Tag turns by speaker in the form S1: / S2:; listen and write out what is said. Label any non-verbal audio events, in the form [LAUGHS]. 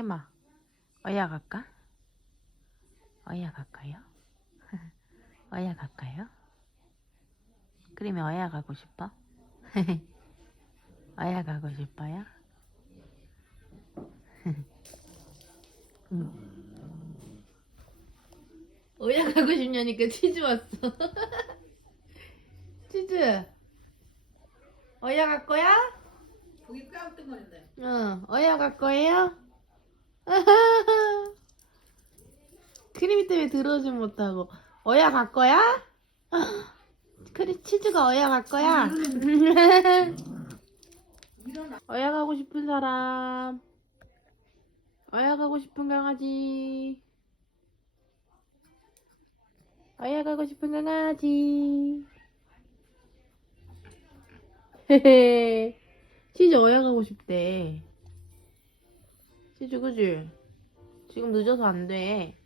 S1: 해마 어야 갈까? 어야 갈까요? [LAUGHS] 어야 갈까요? 그러면 어야 가고 싶어? [LAUGHS] 어야 가고 싶어요? [LAUGHS] 어야 가고 싶냐니까 치즈 왔어. 치즈. 어야 갈 거야?
S2: 거기 깜짝거린데.
S1: 응. 어야 갈 거예요? 크림이 때문에 들어오지 못하고 어야 갈 거야? 크리 치즈가 어야 갈 거야? [LAUGHS] 어야 가고 싶은 사람 어야 가고 싶은 강아지 어야 가고 싶은 강아지 헤헤 [LAUGHS] 치즈 어야 가고 싶대 치즈 그지? 지금 늦어서 안돼